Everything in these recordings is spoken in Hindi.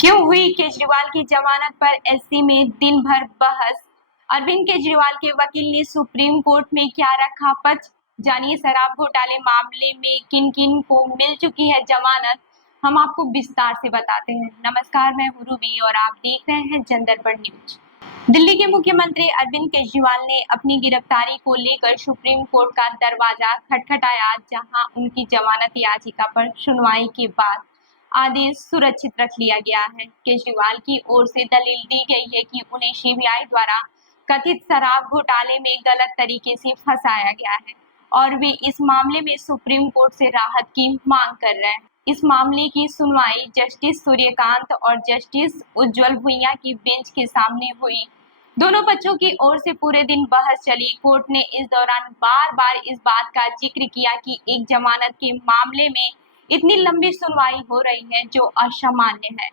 क्यों हुई केजरीवाल की जमानत पर एससी में दिन भर बहस। अरविंद केजरीवाल के वकील ने सुप्रीम कोर्ट में क्या रखा पक्ष। जानिए शराब घोटाले मामले में किन किन को मिल चुकी है जमानत। हम आपको विस्तार से बताते हैं। नमस्कार, मैं हूं रूबी और आप देख रहे हैं जनदर्पण न्यूज। दिल्ली के मुख्यमंत्री अरविंद केजरीवाल ने अपनी गिरफ्तारी को लेकर सुप्रीम कोर्ट का दरवाजा खटखटाया, जहां उनकी जमानत याचिका पर सुनवाई के बाद आदेश सुरक्षित रख लिया गया है। केजरीवाल की ओर से दलील दी गई है कि उन्हें सीबीआई द्वारा कथित शराब घोटाले में गलत तरीके से फंसाया गया है और वे इस मामले में सुप्रीम कोर्ट से राहत की मांग कर रहे हैं। इस मामले की सुनवाई जस्टिस सूर्यकांत और जस्टिस उज्जवल भुइयां की बेंच के सामने हुई। दोनों पक्षों की ओर से पूरे दिन बहस चली। कोर्ट ने इस दौरान बार बार इस बात का जिक्र किया कि एक जमानत के मामले में इतनी लंबी सुनवाई हो रही है जो असामान्य है।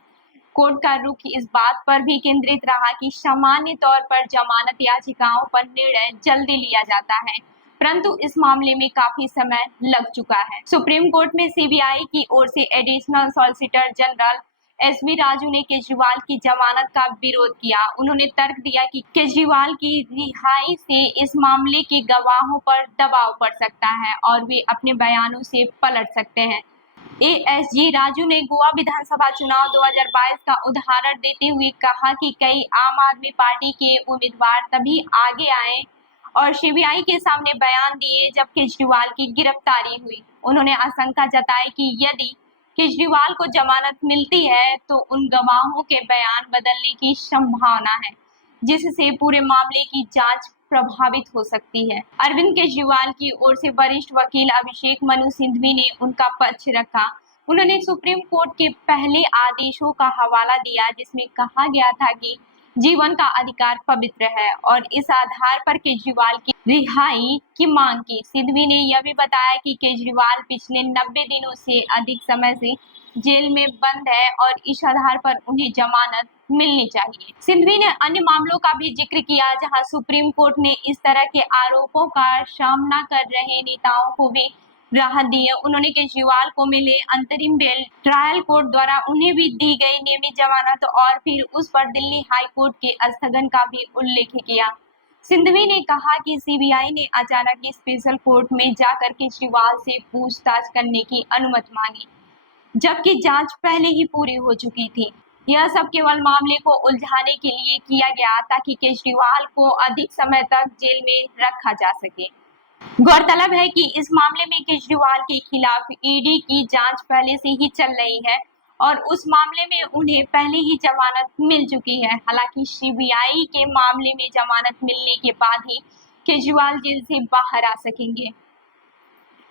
कोर्ट का रुख इस बात पर भी केंद्रित रहा कि सामान्य तौर पर जमानत याचिकाओं पर निर्णय जल्दी लिया जाता है, परंतु इस मामले में काफी समय लग चुका है। सुप्रीम कोर्ट में सीबीआई की ओर से additional solicitor general SV Raju ने केजरीवाल की जमानत का विरोध किया। उन्होंने तर्क दिया कि केजरीवाल की रिहाई से इस मामले के गवाहों पर दबाव पड़ सकता है और वे अपने बयानों से पलट सकते हैं। एएसजी राजू ने गोवा विधानसभा चुनाव 2022 का उदाहरण देते हुए कहा कि कई आम आदमी पार्टी के उम्मीदवार तभी आगे आए और सीबीआई के सामने बयान दिए जब केजरीवाल की गिरफ्तारी हुई। उन्होंने आशंका जताई कि यदि केजरीवाल को जमानत मिलती है तो उन गवाहों के बयान बदलने की संभावना है, जिससे पूरे मामले की जांच प्रभावित हो सकती है। अरविंद केजरीवाल की ओर से वरिष्ठ वकील अभिषेक मनु सिंघवी ने उनका पक्ष रखा। उन्होंने सुप्रीम कोर्ट के पहले आदेशों का हवाला दिया, जिसमें कहा गया था कि जीवन का अधिकार पवित्र है और इस आधार पर केजरीवाल की रिहाई की मांग की। सिंघवी ने यह भी बताया कि केजरीवाल पिछले 90 दिनों से अधिक समय से जेल में बंद है और इस आधार पर उन्हें जमानत मिलनी चाहिए। सिंघवी ने अन्य मामलों का भी जिक्र किया जहां सुप्रीम कोर्ट ने इस तरह के आरोपों का सामना कर रहे नेताओं को भी राहत दी है। उन्होंने केजरीवाल को मिले अंतरिम बेल, ट्रायल कोर्ट द्वारा उन्हें भी दी गई नियमित जमानत और फिर उस पर दिल्ली हाई कोर्ट के स्थगन का भी उल्लेख किया। सिंघवी ने कहा कि सीबीआई ने अचानक स्पेशल कोर्ट में जाकर केजरीवाल से पूछताछ करने की अनुमति मांगी, जबकि जांच पहले ही पूरी हो चुकी थी। यह सब केवल मामले को उलझाने के लिए किया गया ताकि केजरीवाल को अधिक समय तक जेल में रखा जा सके। गौरतलब है कि इस मामले में केजरीवाल के खिलाफ ईडी की जांच पहले से ही चल रही है और उस मामले में उन्हें पहले ही जमानत मिल चुकी है। हालांकि सीबीआई के मामले में जमानत मिलने के बाद ही केजरीवाल जेल से बाहर आ सकेंगे।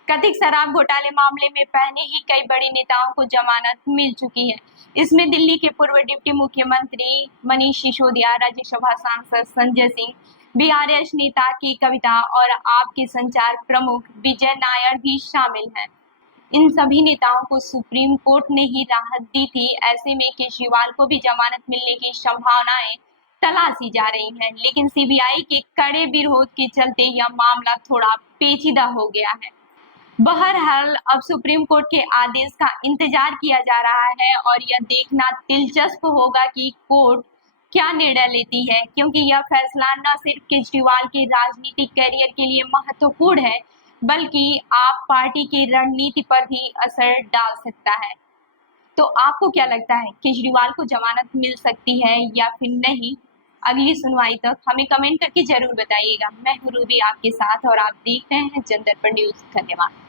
कथित शराब घोटाले मामले में पहले ही कई बड़े नेताओं को जमानत मिल चुकी है। इसमें दिल्ली के पूर्व डिप्टी मुख्यमंत्री मनीष सिसोदिया, राज्यसभा सांसद संजय सिंह, बीआरएस नेता के कविता और आप के संचार प्रमुख विजय नायर भी शामिल हैं। इन सभी नेताओं को सुप्रीम कोर्ट ने ही राहत दी थी। ऐसे में केजरीवाल को भी जमानत मिलने की संभावनाएं तलाशी जा रही हैं, लेकिन सीबीआई के कड़े विरोध के चलते यह मामला थोड़ा पेचीदा हो गया है। बहरहाल अब सुप्रीम कोर्ट के आदेश का इंतजार किया जा रहा है और यह देखना दिलचस्प होगा कि कोर्ट क्या निर्णय लेती है, क्योंकि यह फैसला न सिर्फ केजरीवाल के राजनीतिक करियर के लिए महत्वपूर्ण है, बल्कि आप पार्टी की रणनीति पर भी असर डाल सकता है। तो आपको क्या लगता है, केजरीवाल को जमानत मिल सकती है या फिर नहीं? अगली सुनवाई तक हमें कमेंट करके जरूर बताइएगा। मैं हूं रूबी आपके साथ और आप देख रहे हैं जनदर्पण न्यूज। धन्यवाद।